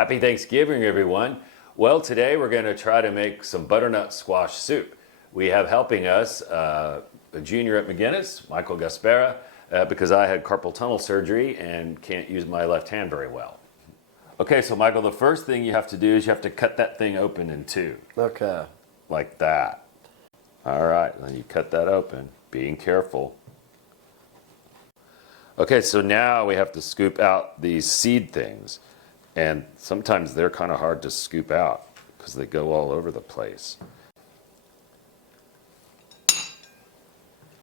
Happy Thanksgiving, everyone. Well, today we're going to try to make some butternut squash soup. We have helping us a junior at McGinnis, Michael Gasparra, because I had carpal tunnel surgery and can't use my left hand very well. Okay, so Michael, the first thing you have to do is you have to cut that thing open in two. Okay. Like that. All right, then you cut that open, being careful. Okay, so now we have to scoop out these seed things. And sometimes they're kind of hard to scoop out because they go all over the place.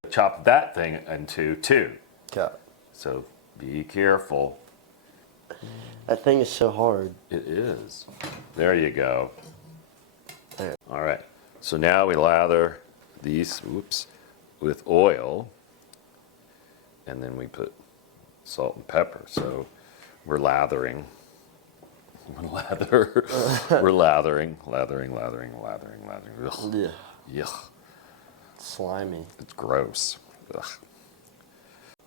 Chop that thing into two. Okay. So be careful. That thing is so hard. It is. There you go. There. All right. So now we lather these, with oil. And then we put salt and pepper. So we're lathering. We're lathering. Ugh. Yeah. Yuck. Slimy. It's gross. Ugh.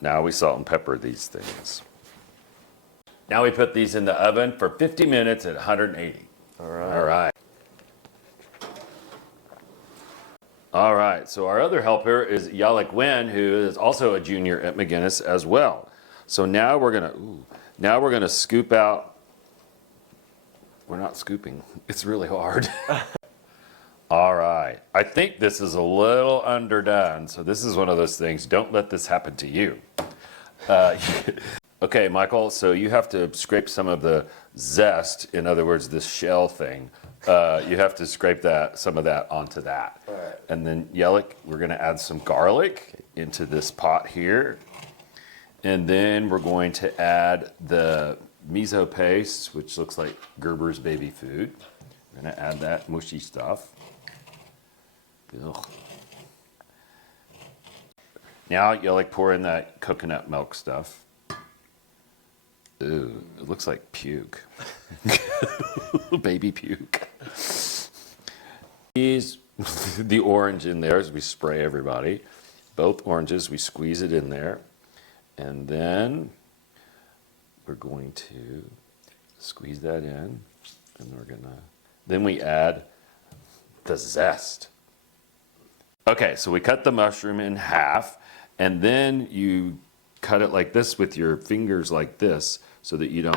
Now we salt and pepper these things. Now we put these in the oven for 50 minutes at 180. All right. All right. All right. So our other helper is Gia-Luc Nguyen, who is also a junior at McGinnis as well. So now we're gonna scoop out. We're not scooping. It's really hard. All right. I think this is a little underdone. So this is one of those things. Don't let this happen to you. Okay, Michael. So you have to scrape some of the zest. In other words, this shell thing. You have to scrape some of that onto that. All right. And then Gia-Luc, we're going to add some garlic into this pot here. And then we're going to add the miso paste, which looks like Gerber's baby food. We're going to add that mushy stuff. Ugh. Now you'll pour in that coconut milk stuff. Ooh, it looks like puke. Baby puke. The orange in there as we spray everybody. Both oranges, we squeeze it in there. And then we're going to squeeze that in, and then we add the zest. Okay, so we cut the mushroom in half, and then you cut it like this with your fingers like this, so that you're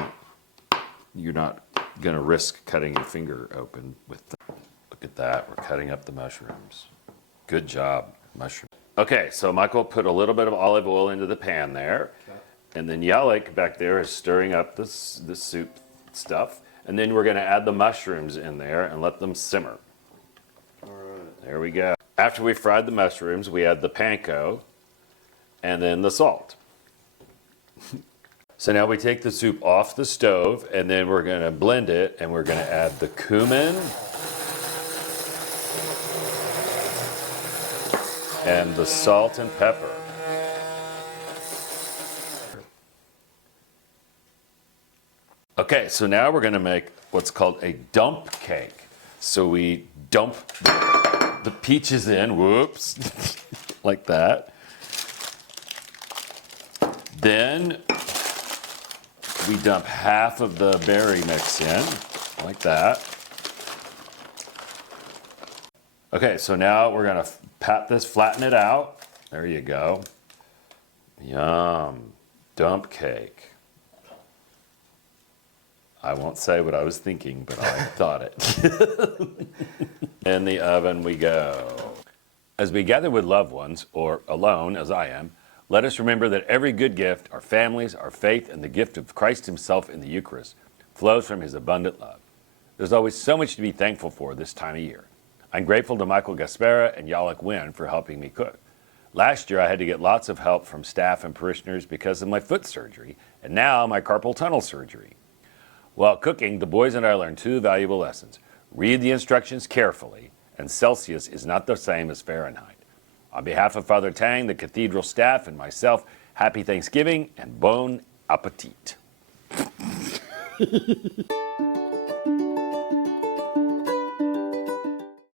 not gonna risk cutting your finger open with them. Look at that, we're cutting up the mushrooms. Good job, mushroom. Okay, so Michael put a little bit of olive oil into the pan there. Okay. And then Gia-Luc back there is stirring up the soup stuff. And then we're going to add the mushrooms in there and let them simmer. All right. There we go. After we fried the mushrooms, we add the panko and then the salt. So now we take the soup off the stove, and then we're going to blend it, and we're going to add the cumin and the salt and pepper. Okay, so now we're going to make what's called a dump cake. So we dump the peaches in, like that. Then we dump half of the berry mix in, like that. Okay, so now we're going to pat this, flatten it out. There you go. Yum. Dump cake. I won't say what I was thinking, but I thought it. In the oven we go. As we gather with loved ones, or alone as I am, let us remember that every good gift, our families, our faith, and the gift of Christ himself in the Eucharist, flows from his abundant love. There's always so much to be thankful for this time of year. I'm grateful to Michael Gasparra and Gia-Luc Nguyen for helping me cook. Last year I had to get lots of help from staff and parishioners because of my foot surgery, and now my carpal tunnel surgery. While cooking, the boys and I learned two valuable lessons. Read the instructions carefully, and Celsius is not the same as Fahrenheit. On behalf of Father Tang, the cathedral staff, and myself, happy Thanksgiving and bon appetit.